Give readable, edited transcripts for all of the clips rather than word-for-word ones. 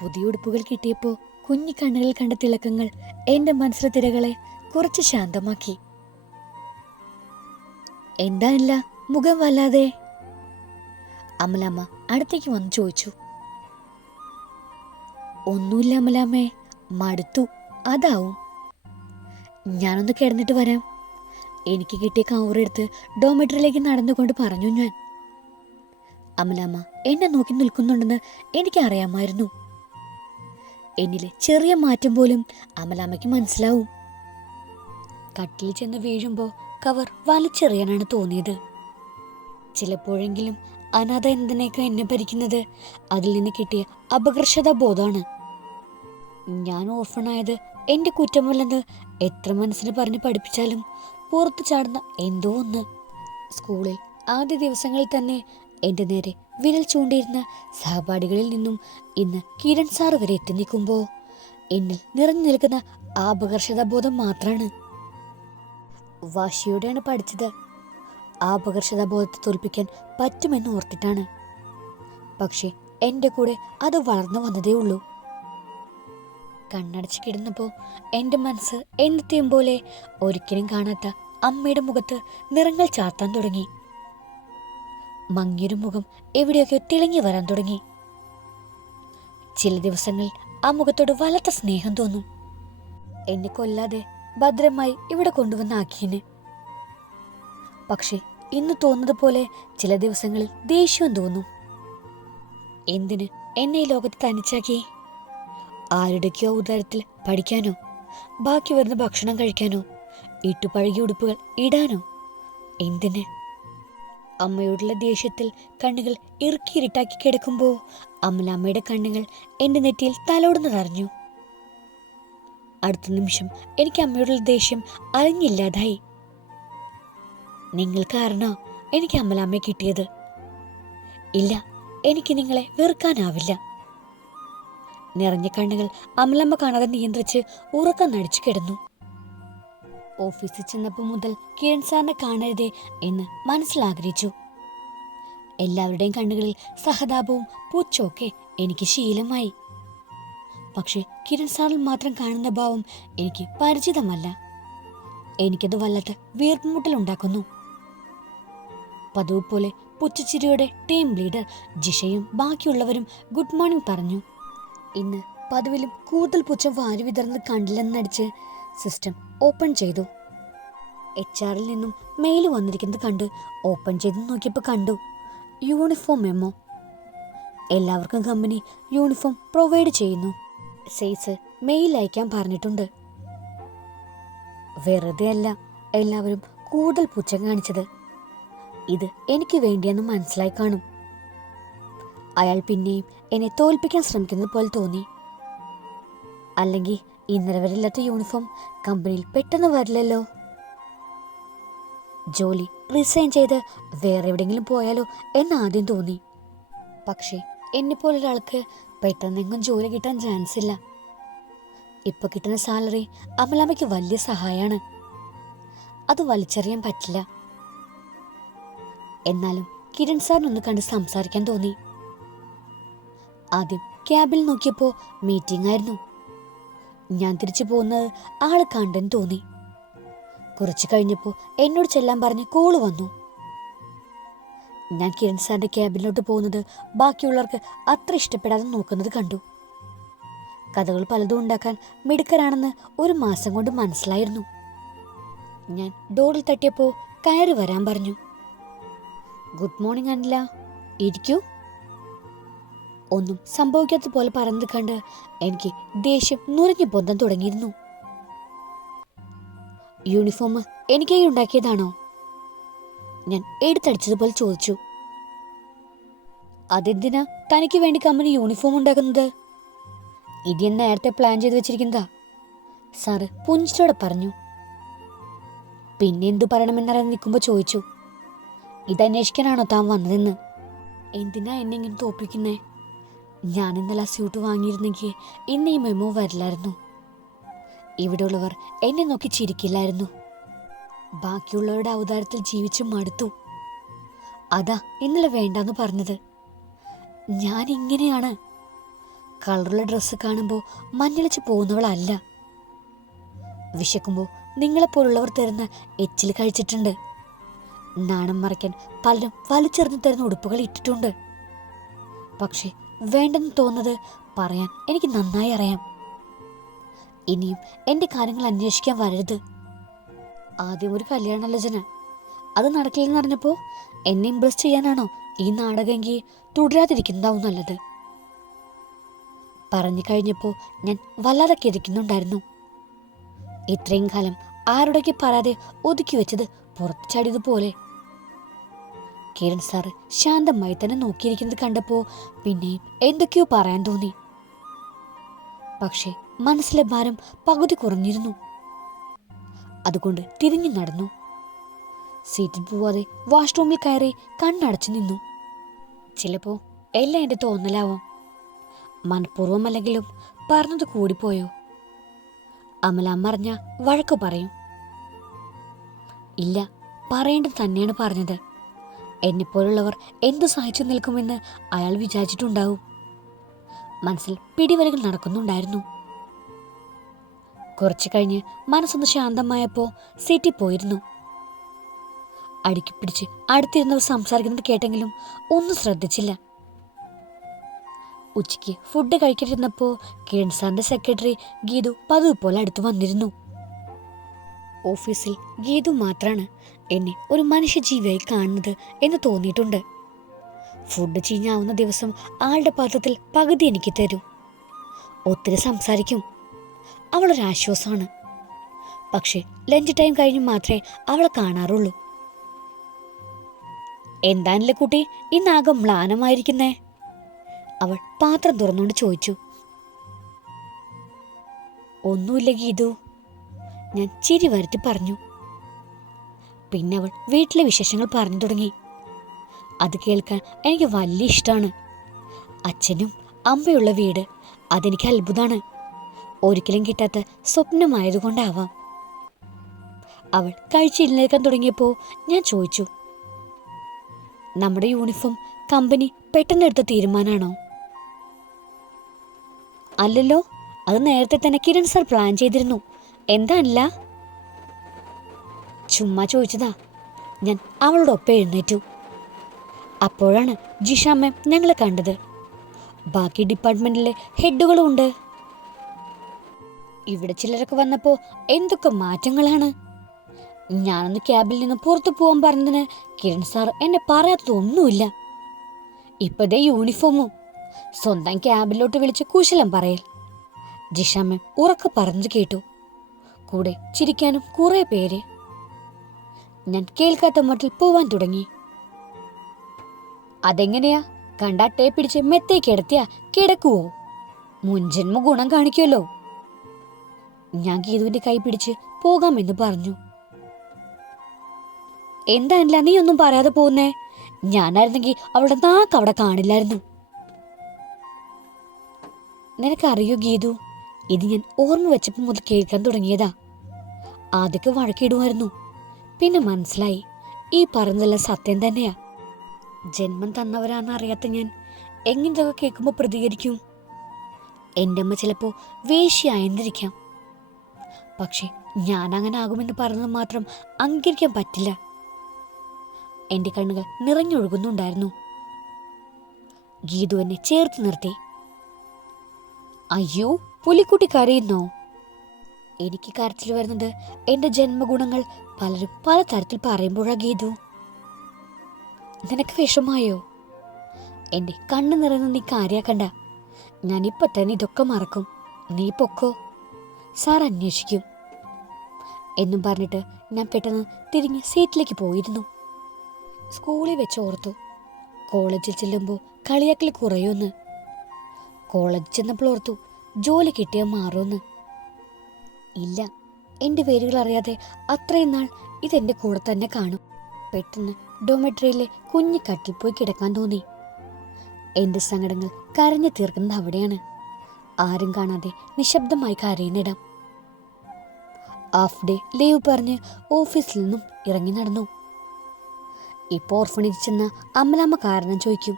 പുതിയ ഉടുപ്പുകൾ കിട്ടിയപ്പോൾ കുഞ്ഞി കണ്ണുകൾ കണ്ട തിളക്കങ്ങൾ എന്റെ മനസ്സിലെ തിരകളെ കുറച്ച് ശാന്തമാക്കി. എന്താണില്ല, മുഖം വല്ലാതെ? അമലാമ്മ അടുത്തേക്ക് വന്ന് ചോദിച്ചു. ഒന്നുമില്ല അമലാമ്മേ, മടുത്തു, അതാവും. ഞാനൊന്ന് കിടന്നിട്ട് വരാം. എനിക്ക് കിട്ടിയ കൗറെടുത്ത് ഡോമെട്രിയിലേക്ക് നടന്നുകൊണ്ട് പറഞ്ഞു ഞാൻ. അമലാമ്മ എന്നെ നോക്കി നിൽക്കുന്നുണ്ടെന്ന് എനിക്കറിയാമായിരുന്നു. എന്നിലെ ചെറിയ മാറ്റം പോലും അമലാമ്മയ്ക്ക് മനസ്സിലാവും. കട്ടിൽ ചെന്ന് വീഴുമ്പോൾ കവർ വലിച്ചെറിയാനാണ് തോന്നിയത്. ചിലപ്പോഴെങ്കിലും അനാഥ എന്തിനേക്കാൾ എന്നെ ഭരിക്കുന്നത് അതിൽ നിന്ന് കിട്ടിയ അപകർഷതാ ബോധമാണ്. ഞാൻ ഓർഫണായത് എന്റെ കുറ്റമല്ലെന്ന് എത്ര മനസ്സിന് പറഞ്ഞ് പഠിപ്പിച്ചാലും പുറത്തു ചാടുന്ന എന്തോ ഒന്ന്. സ്കൂളിൽ ആദ്യ ദിവസങ്ങളിൽ തന്നെ എന്റെ നേരെ വിരൽ ചൂണ്ടിയിരുന്ന സഹപാഠികളിൽ നിന്നും ഇന്ന് കിരൺ സാർ വരെ എത്തി നിൽക്കുമ്പോൾ എന്നിൽ നിറഞ്ഞു നിൽക്കുന്ന ആ അപകർഷതാബോധം മാത്രമാണ്. വാശിയോടെയാണ് പഠിച്ചത്. ആ അപകർഷതാബോധത്തെ തോൽപ്പിക്കാൻ പറ്റുമെന്ന് ഓർത്തിട്ടാണ്. പക്ഷെ എന്റെ കൂടെ അത് വളർന്നു വന്നതേ ഉള്ളൂ. കണ്ണടച്ച് കിടന്നപ്പോൾ എന്റെ മനസ്സ് എന്നത്തെയും പോലെ ഒരിക്കലും കാണാത്ത അമ്മയുടെ മുഖത്ത് നിറങ്ങൾ ചാർത്താൻ തുടങ്ങി. മങ്ങിയൊരു മുഖം എവിടെയൊക്കെ തിളങ്ങി വരാൻ തുടങ്ങി. ചില ദിവസങ്ങളിൽ ആ മുഖത്തോട് വല്ലാത്ത സ്നേഹം തോന്നും. എന്നെ കൊല്ലാതെ ഭദ്രമായി ഇവിടെ കൊണ്ടുവന്നാക്കിയന്. പക്ഷെ ഇന്ന് തോന്നുന്നത് പോലെ ചില ദിവസങ്ങളിൽ ദേഷ്യം തോന്നും. എന്തിന് എന്നെ ഈ ലോകത്ത് തനിച്ചാക്കി? ആരുടെക്കോ ഉദാരത്തിൽ പഠിക്കാനോ, ബാക്കി വരുന്ന ഭക്ഷണം കഴിക്കാനോ, ഇട്ടുപഴകിയ ഉടുപ്പുകൾ ഇടാനോ? എന്തിന്? അമ്മയോടുള്ള ദേഷ്യത്തിൽ കണ്ണുകൾ ഇറുക്കിയിരുട്ടാക്കി കിടക്കുമ്പോൾ അമലാമ്മയുടെ കണ്ണുകൾ എന്റെ നെറ്റിയിൽ തലോടുന്നതറിഞ്ഞു. അടുത്ത നിമിഷം എനിക്ക് അമ്മയോടുള്ള ദേഷ്യം അറിഞ്ഞില്ലാതായി. നിങ്ങൾ കാരണോ എനിക്ക് അമലാമ്മയെ കിട്ടിയത്? ഇല്ല, എനിക്ക് നിങ്ങളെ വെറുക്കാനാവില്ല. നിറഞ്ഞ കണ്ണുകൾ അമലമ്മ കാണാതെ നിയന്ത്രിച്ച് ഉറക്കം നടിച്ചു കിടന്നു. ഓഫീസിൽ ചെന്നപ്പോൾ മുതൽ കിരൺ സാറിനെ കാണരുതേ എന്ന് മനസ്സിലാഗ്രഹിച്ചു. എല്ലാവരുടെയും കണ്ണുകളിൽ സഹതാപവും പുച്ഛമൊക്കെ എനിക്ക് ശീലമായി. പക്ഷെ കിരൺ സാറിൽ മാത്രം കാണുന്ന ഭാവം എനിക്ക് പരിചിതമല്ല. എനിക്കത് വല്ലാത്ത വീർപ്പുമുട്ടലുണ്ടാക്കുന്നു. പതിവ് പോലെ പുച്ഛച്ചിരിയോടെ ടീം ലീഡർ ജിഷയും ബാക്കിയുള്ളവരും ഗുഡ് മോർണിംഗ് പറഞ്ഞു. ഇന്ന് പതിവിലും കൂടുതൽ പുച്ഛം വാരി വിതർന്ന് കണ്ടില്ലെന്നടിച്ച് സിസ്റ്റം ഓപ്പൺ ചെയ്തു. HR-ൽ നിന്നും മെയിൽ വന്നിരിക്കുന്നത് കണ്ട് ഓപ്പൺ ചെയ്ത് നോക്കിയപ്പോൾ കണ്ടു യൂണിഫോം മെമ്മോ. എല്ലാവർക്കും കമ്പനി യൂണിഫോം പ്രൊവൈഡ് ചെയ്യുന്നു. സൈസ് മെയിൽ അയക്കാൻ പറഞ്ഞിട്ടുണ്ട്. വെറുതെ അല്ല എല്ലാവരും കൂടുതൽ പുച്ഛം കാണിച്ചത്. ഇത് എനിക്ക് വേണ്ടിയെന്ന് മനസ്സിലായി കാണും. അയാൾ പിന്നെയും എന്നെ തോൽപ്പിക്കാൻ ശ്രമിക്കുന്നത് പോലെ തോന്നി. അല്ലെങ്കിൽ ഇന്നലെ വരില്ലാത്ത യൂണിഫോം കമ്പനിയിൽ പെട്ടെന്ന് വരില്ലല്ലോ. ജോലി റിസൈൻ ചെയ്ത് വേറെ എവിടെയെങ്കിലും പോയാലോ എന്നാദ്യം തോന്നി. പക്ഷേ എന്നെപ്പോലൊരാൾക്ക് പെട്ടെന്നെങ്ങും ജോലി കിട്ടാൻ ചാൻസ് ഇല്ല. ഇപ്പൊ കിട്ടുന്ന സാലറി അമലാമ്മയ്ക്ക് വലിയ സഹായമാണ്. അത് വലിച്ചെറിയാൻ പറ്റില്ല. എന്നാലും കിരൺ സാറിനൊന്ന് കണ്ട് സംസാരിക്കാൻ തോന്നി. ആദ്യം ക്യാബിൽ നോക്കിയപ്പോൾ മീറ്റിംഗ് ആയിരുന്നു. ഞാൻ തിരിച്ചു പോകുന്നത് ആള് കണ്ടെന്ന് തോന്നി. കുറച്ചു കഴിഞ്ഞപ്പോൾ എന്നോട് ചെല്ലാൻ പറഞ്ഞ് കോള് വന്നു. ഞാൻ കിരൺ സാറിന്റെ ക്യാബിനിലോട്ട് പോകുന്നത് ബാക്കിയുള്ളവർക്ക് അത്ര ഇഷ്ടപ്പെടാതെ നോക്കുന്നത് കണ്ടു. കഥകൾ പലതും ഉണ്ടാക്കാൻ മിടുക്കരാണെന്ന് ഒരു മാസം കൊണ്ട് മനസ്സിലായിരുന്നു. ഞാൻ ഡോറിൽ തട്ടിയപ്പോൾ കയറി വരാൻ പറഞ്ഞു. ഗുഡ് മോർണിംഗ് അനില, ഇരിക്കൂ. ഒന്നും സംഭവിക്കാത്ത പോലെ പറയുന്നത് കണ്ട് എനിക്ക് ദേഷ്യം നുരഞ്ഞു പൊന്താൻ തുടങ്ങിയിരുന്നു. യൂണിഫോം എനിക്കായി ഉണ്ടാക്കിയതാണോ? ഞാൻ എടുത്തടിച്ചതുപോലെ ചോദിച്ചു. അതെന്തിനാ തനിക്ക് വേണ്ടി കമ്പനി യൂണിഫോം ഉണ്ടാക്കുന്നത്? ഇത് ഞാൻ നേരത്തെ പ്ലാൻ ചെയ്ത് വെച്ചിരിക്കുന്നതാ, സാറ് പുഞ്ചിരിയോടെ പറഞ്ഞു. പിന്നെ എന്തു പറയണമെന്നറിയാൻ നിൽക്കുമ്പോൾ ചോദിച്ചു, ഇതന്വേഷിക്കാനാണോ താൻ വന്നതെന്ന്? എന്തിനാ എന്നെ ഇങ്ങനെ തോപ്പിക്കുന്നേ? ഞാൻ ഇന്നലെ സ്യൂട്ട് വാങ്ങിയിരുന്നെങ്കിൽ ഇന്ന് ഈ മെമ്മോ വരില്ലായിരുന്നു. ഇവിടെയുള്ളവർ എന്നെ നോക്കി ചിരിക്കില്ലായിരുന്നു. ബാക്കിയുള്ളവരുടെ അവതാരത്തിൽ ജീവിച്ചു മടുത്തു. അതാ ഇന്നലെ വേണ്ടാന്ന് പറഞ്ഞത്. ഞാൻ ഇങ്ങനെയാണ്. കളറുള്ള ഡ്രസ്സ് കാണുമ്പോൾ മഞ്ഞളിച്ച് പോകുന്നവളല്ല. വിശക്കുമ്പോൾ നിങ്ങളെപ്പോലുള്ളവർ തരുന്ന എച്ചിൽ കഴിച്ചിട്ടുണ്ട്. നാണം മറയ്ക്കാൻ പലരും വലിച്ചെറിഞ്ഞു തരുന്ന ഉടുപ്പുകൾ ഇട്ടിട്ടുണ്ട്. പക്ഷെ വേണ്ടെന്ന് തോന്നുന്നത് പറയാൻ എനിക്ക് നന്നായി അറിയാം. ഇനിയും എൻ്റെ കാര്യങ്ങൾ അന്വേഷിക്കാൻ വരരുത്. ആദ്യം ഒരു കല്യാണാലോചന, അത് നടക്കില്ലെന്ന് അറിഞ്ഞപ്പോൾ എന്നെ ഇംപ്രസ് ചെയ്യാനാണോ ഈ നാടകമെങ്കിൽ തുടരാതിരിക്കുന്നതാവും നല്ലത്. പറഞ്ഞു കഴിഞ്ഞപ്പോൾ ഞാൻ വല്ലാതെ കിതയ്ക്കുന്നുണ്ടായിരുന്നു. ഇത്രയും കാലം ആരോടൊക്കെ പറയാതെ ഒതുക്കി വെച്ചത് പുറത്ത് ചാടിയതുപോലെ. കിരൺ സാറ് ശാന്തമായി തന്നെ നോക്കിയിരിക്കുന്നത് കണ്ടപ്പോൾ പിന്നെയും എന്തൊക്കെയോ പറയാൻ തോന്നി. പക്ഷെ മനസ്സിലെ ഭാരം പകുതി കുറഞ്ഞിരുന്നു. അതുകൊണ്ട് തിരിഞ്ഞു നടന്നു. സീറ്റിൽ പോവാതെ വാഷ്റൂമിൽ കയറി കണ്ണടച്ചു നിന്നു. ചിലപ്പോൾ എല്ലാം എൻ്റെ തോന്നലാവാം. മനഃപൂർവ്വമല്ലെങ്കിലും പറഞ്ഞത് കൂടിപ്പോയോ? അമലാമ്മ അറിഞ്ഞ വഴക്ക് പറയും. ഇല്ല, പറയേണ്ടത് തന്നെയാണ് പറഞ്ഞത്. എന്നെപ്പോലുള്ളവർ എന്തു സഹിച്ചു നിൽക്കുമെന്ന് അയാൾ വിചാരിച്ചിട്ടുണ്ടാവും. മനസ്സിൽ പിടിവലികൾ നടക്കുന്നുണ്ടായിരുന്നു. കുറച്ചു കഴിഞ്ഞ് മനസ്സൊന്ന് ശാന്തമായപ്പോൾ സീറ്റിൽ പോയിരുന്നു. അടുക്കി പിടിച്ച് അടുത്തിരുന്നവർ സംസാരിക്കുന്നത് കേട്ടെങ്കിലും ഒന്നും ശ്രദ്ധിച്ചില്ല. ഉച്ചയ്ക്ക് ഫുഡ് കഴിക്കാതിരുന്നപ്പോൾ കിരൺ സാറിന്റെ സെക്രട്ടറി ഗീതു പതിവ് പോലെ അടുത്ത് വന്നിരുന്നു. ഓഫീസിൽ ഗീതു മാത്രമാണ് എന്നെ ഒരു മനുഷ്യജീവിയായി കാണുന്നത് എന്ന് തോന്നിയിട്ടുണ്ട്. ഫുഡ് ചീഞ്ഞാവുന്ന ദിവസം ആളുടെ പാത്രത്തിൽ പകുതി എനിക്ക് തരും. ഒത്തിരി സംസാരിക്കും. അവളൊരാശ്വാസമാണ്. പക്ഷെ ലഞ്ച് ടൈം കഴിഞ്ഞ് മാത്രമേ അവളെ കാണാറുള്ളൂ. എന്താണല്ലേ കുട്ടി ഇന്നാകെ മ്ലാനമായിരിക്കുന്നേ? അവൾ പാത്രം തുറന്നുകൊണ്ട് ചോദിച്ചു. ഒന്നുമില്ല ഗീതു, ഞാൻ ചിരി വരുത്തി പറഞ്ഞു. പിന്നെ അവൾ വീട്ടിലെ വിശേഷങ്ങൾ പറഞ്ഞു തുടങ്ങി. അത് കേൾക്കാൻ എനിക്ക് വലിയ ഇഷ്ടമാണ്. അച്ഛനും അമ്മയുള്ള വീട്, അതെനിക്ക് അത്ഭുതമാണ്. ഒരിക്കലും കിട്ടാത്ത സ്വപ്നമായതുകൊണ്ടാവാം. അവൾ കഴിച്ചിരുന്നേക്കാൻ തുടങ്ങിയപ്പോൾ ഞാൻ ചോദിച്ചു, നമ്മുടെ യൂണിഫോം കമ്പനി പെട്ടെന്ന് എടുത്ത തീരുമാനമാണോ? അല്ലല്ലോ, അത് നേരത്തെ തന്നെ കിരൺ സാർ പ്ലാൻ ചെയ്തിരുന്നു. എന്താണല്ല? ചുമ്മാ ചോദിച്ചതാ. ഞാൻ അവളോടൊപ്പം എഴുന്നേറ്റു. അപ്പോഴാണ് ജിഷ മാം ഞങ്ങളെ കണ്ടത്. ബാക്കി ഡിപ്പാർട്ട്മെന്റിലെ ഹെഡുകളും ഉണ്ട്. ഇവിടെ ചിലരൊക്കെ വന്നപ്പോൾ എന്തൊക്കെ മാറ്റങ്ങളാണ്. ഞാനൊന്ന് ക്യാബിൽ നിന്ന് പുറത്തു പോകാൻ പറഞ്ഞതിന് കിരൺ സാർ എന്നെ പറയാത്തതൊന്നുമില്ല. ഇപ്പതേ യൂണിഫോമും സ്വന്തം ക്യാബിലോട്ട് വിളിച്ച് കുശലം പറയൽ. ജിഷാമ്മ ഉറക്കെ പറഞ്ഞു കേട്ടു. കൂടെ ചിരിക്കാനും കുറെ പേര്. ഞാൻ കേൾക്കാത്ത മട്ടിൽ പോവാൻ തുടങ്ങി. അതെങ്ങനെയാ? കണ്ടാട്ടേ പിടിച്ച് മെത്തേ കിടത്തിയാ കിടക്കുവോ? മുൻജന്മ ഗുണം കാണിക്കുമല്ലോ. ഞാൻ ഗീതുവിന്റെ കൈ പിടിച്ച് പോകാമെന്ന് പറഞ്ഞു. എന്താണല്ല നീ ഒന്നും പറയാതെ പോകുന്നേ? ഞാനായിരുന്നെങ്കിൽ അവളുടെ നാക്ക് അവിടെ കാണില്ലായിരുന്നു. നിനക്കറിയോ ഗീതു, ഇത് ഞാൻ ഓർമ്മ വെച്ചപ്പോൾ മുതൽ കേൾക്കാൻ തുടങ്ങിയതാ. ആദ്യമൊക്കെ വഴക്കിടുമായിരുന്നു. പിന്നെ മനസ്സിലായി ഈ പറഞ്ഞതെല്ലാം സത്യം തന്നെയാ. ജന്മം തന്നവരാന്നറിയാത്ത ഞാൻ എങ്ങനെയൊക്കെ കേൾക്കുമ്പോൾ പ്രതികരിക്കും. എൻ്റെ അമ്മ ചിലപ്പോൾ വേശ്യായെന്നിരിക്കാം. പക്ഷെ ഞാനങ്ങനെ ആകുമെന്ന് പറഞ്ഞത് മാത്രം അംഗീകരിക്കാൻ പറ്റില്ല. എൻ്റെ കണ്ണുകൾ നിറഞ്ഞൊഴുകുന്നുണ്ടായിരുന്നു. ഗീതു എന്നെ ചേർത്ത് നിർത്തി. അയ്യോ, പുലിക്കുട്ടി കരയുന്നോ? എനിക്ക് കരച്ചിൽ വരുന്നത് എൻ്റെ ജന്മഗുണങ്ങൾ പലരും പല തരത്തിൽ പറയുമ്പോഴാ ഗീതു. നിനക്ക് വിഷമായോ? എൻ്റെ കണ്ണ് നിറയുന്ന നീ കാര്യാക്കണ്ട. ഞാനിപ്പോ തന്നെ ഇതൊക്കെ മറക്കും. നീ പൊക്കോ, സാർ അന്വേഷിക്കും എന്നും പറഞ്ഞിട്ട് ഞാൻ പെട്ടെന്ന് തിരിഞ്ഞ് സീറ്റിലേക്ക് പോയിരുന്നു. സ്കൂളിൽ വെച്ച് ഓർത്തു, കോളേജിൽ ചെല്ലുമ്പോൾ കളിയാക്കൽ കുറയുമെന്ന്. കോളേജിൽ ചെന്നപ്പോൾ ഓർത്തു, ജോലി കിട്ടിയാൽ മാറുമെന്ന്. ഇല്ല, എൻ്റെ പേരുകൾ അറിയാതെ അത്രയും നാൾ ഇതെൻ്റെ കൂടെ തന്നെ കാണും. പെട്ടെന്ന് ഡോമെട്രിയിലെ കുഞ്ഞു കട്ടിൽ പോയി കിടക്കാൻ തോന്നി. എൻ്റെ സങ്കടങ്ങൾ കരഞ്ഞു തീർക്കുന്നത് അവിടെയാണ്. ആരും കാണാതെ നിശബ്ദമായി കരയുന്നിടം. ഹാഫ് ഡേ ലീവ് പറഞ്ഞ് ഓഫീസിൽ നിന്നും ഇറങ്ങി നടന്നു. ഇപ്പോൾ ഓർഫണേജിൽ ചെന്ന അമലാമ്മ കാരണം ചോദിക്കും.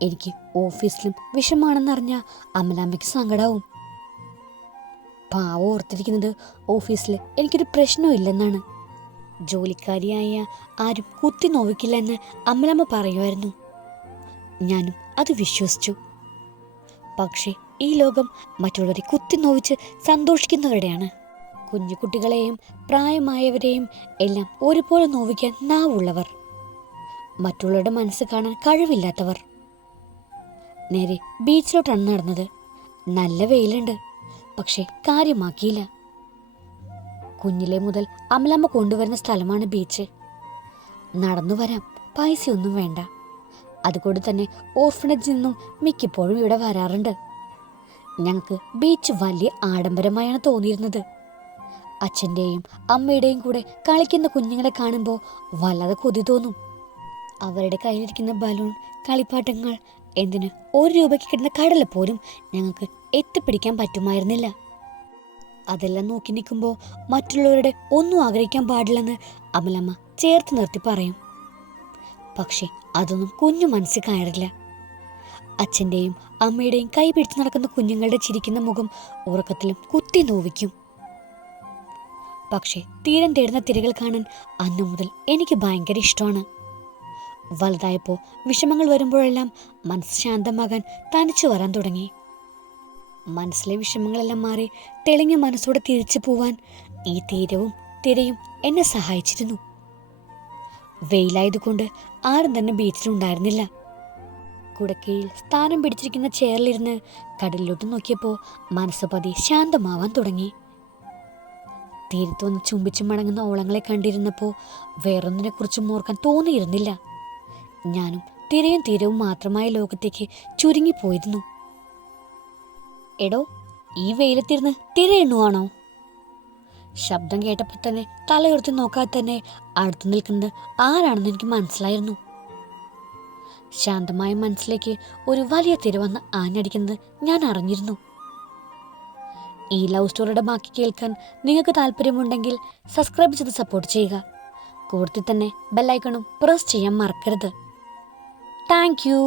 എനിക്ക് ഓഫീസിലും വിഷമാണെന്നറിഞ്ഞ അമലാമ്മയ്ക്ക് സങ്കടാവും. പാവം ഓർത്തിരിക്കുന്നത് ഓഫീസിൽ എനിക്കൊരു പ്രശ്നവും ഇല്ലെന്നാണ്. ജോലിക്കാരിയായ ആരും കുത്തി നോവിക്കില്ല എന്ന് അമലാമ്മ പറയുമായിരുന്നു. ഞാനും അത് വിശ്വസിച്ചു. പക്ഷേ ഈ ലോകം മറ്റുള്ളവരെ കുത്തി നോവിച്ച് സന്തോഷിക്കുന്നവരുടെയാണ്. കുഞ്ഞു കുട്ടികളെയും പ്രായമായവരെയും എല്ലാം ഒരുപോലെ നോവിക്കാൻ നാവുള്ളവർ, മറ്റുള്ളവരുടെ മനസ്സ് കാണാൻ കഴിവില്ലാത്തവർ. നേരെ ബീച്ചിലോട്ടാണ് നടന്നത്. നല്ല വെയിലുണ്ട്, പക്ഷെ കാര്യമാക്കിയില്ല. കുഞ്ഞിലെ മുതൽ അമലമ്മ കൊണ്ടുവരുന്ന സ്ഥലമാണ് ബീച്ച്. നടന്നു വരാം, പൈസയൊന്നും വേണ്ട. അതുകൊണ്ട് തന്നെ ഓർഫനേജിൽ നിന്നും മിക്കപ്പോഴും ഇവിടെ വരാറുണ്ട്. ഞങ്ങൾക്ക് ബീച്ച് വലിയ ആഡംബരമായാണ് തോന്നിയിരുന്നത്. അച്ഛൻ്റെയും അമ്മയുടെയും കൂടെ കളിക്കുന്ന കുഞ്ഞുങ്ങളെ കാണുമ്പോൾ വല്ലാതെ കൊതി തോന്നും. അവരുടെ കയ്യിലിരിക്കുന്ന ബലൂൺ, കളിപ്പാട്ടങ്ങൾ, എന്തിന് 1 രൂപയ്ക്ക് കിട്ടുന്ന കടല പോലും ഞങ്ങൾക്ക് എത്തിപ്പിടിക്കാൻ പറ്റുമായിരുന്നില്ല. അതെല്ലാം നോക്കി നിൽക്കുമ്പോൾ മറ്റുള്ളവരുടെ ഒന്നും ആഗ്രഹിക്കാൻ പാടില്ലെന്ന് അമലമ്മ ചേർത്ത് നിർത്തി പറയും. പക്ഷെ അതൊന്നും കുഞ്ഞു മനസ്സിൽ കയറില്ല. അച്ഛൻ്റെയും അമ്മയുടെയും കൈ പിടിച്ച് നടക്കുന്ന കുഞ്ഞുങ്ങളുടെ ചിരിക്കുന്ന മുഖം ഉറക്കത്തിലും കുത്തി നോവിക്കും. പക്ഷെ തീരം തേടുന്ന തിരകൾ കാണാൻ അന്നു മുതൽ എനിക്ക് ഭയങ്കര ഇഷ്ടമാണ്. വലുതായപ്പോൾ വിഷമങ്ങൾ വരുമ്പോഴെല്ലാം മനസ്സ് ശാന്തമാകാൻ തനിച്ചു വരാൻ തുടങ്ങി. മനസ്സിലെ വിഷമങ്ങളെല്ലാം മാറി തെളിഞ്ഞ മനസ്സോടെ തിരിച്ചു പോവാൻ ഈ തീരവും തിരയും എന്നെ സഹായിച്ചിരുന്നു. വെയിലായതുകൊണ്ട് ആരും തന്നെ ബീച്ചിലുണ്ടായിരുന്നില്ല. കുടക്കീഴിൽ സ്ഥാനം പിടിച്ചിരിക്കുന്ന ചെയറിലിരുന്ന് കടലിലോട്ട് നോക്കിയപ്പോൾ മനസ്സ് പതി ശാന്തമാവാൻ തുടങ്ങി. തീരത്ത് വന്ന് ചുംബിച്ചു മടങ്ങുന്ന ഓളങ്ങളെ കണ്ടിരുന്നപ്പോൾ വേറൊന്നിനെക്കുറിച്ചും ഓർക്കാൻ തോന്നിയിരുന്നില്ല. ഞാനും തിരയും തീരവും മാത്രമായ ലോകത്തേക്ക് ചുരുങ്ങിപ്പോയിരുന്നു. എടോ, ഈ വെയിലത്തിരുന്ന് തിരയെണ്ണുവാണോ? ശബ്ദം കേട്ടപ്പോൾ തന്നെ തലയുയർത്തി നോക്കാതെ തന്നെ അടുത്തു നിൽക്കുന്നത് ആരാണെന്ന് എനിക്ക് മനസ്സിലായിരുന്നു. ശാന്തമായ മനസ്സിലേക്ക് ഒരു വലിയ തിര വന്ന് ആഞ്ഞടിക്കുന്നത് ഞാൻ അറിഞ്ഞിരുന്നു. ഈ ലവ് സ്റ്റോറിയുടെ ബാക്കി കേൾക്കാൻ നിങ്ങൾക്ക് താല്പര്യമുണ്ടെങ്കിൽ സബ്സ്ക്രൈബ് ചെയ്ത് സപ്പോർട്ട് ചെയ്യുക. കൂടുതൽ തന്നെ ബെല്ലൈക്കണും പ്രസ് ചെയ്യാൻ മറക്കരുത്. Thank you.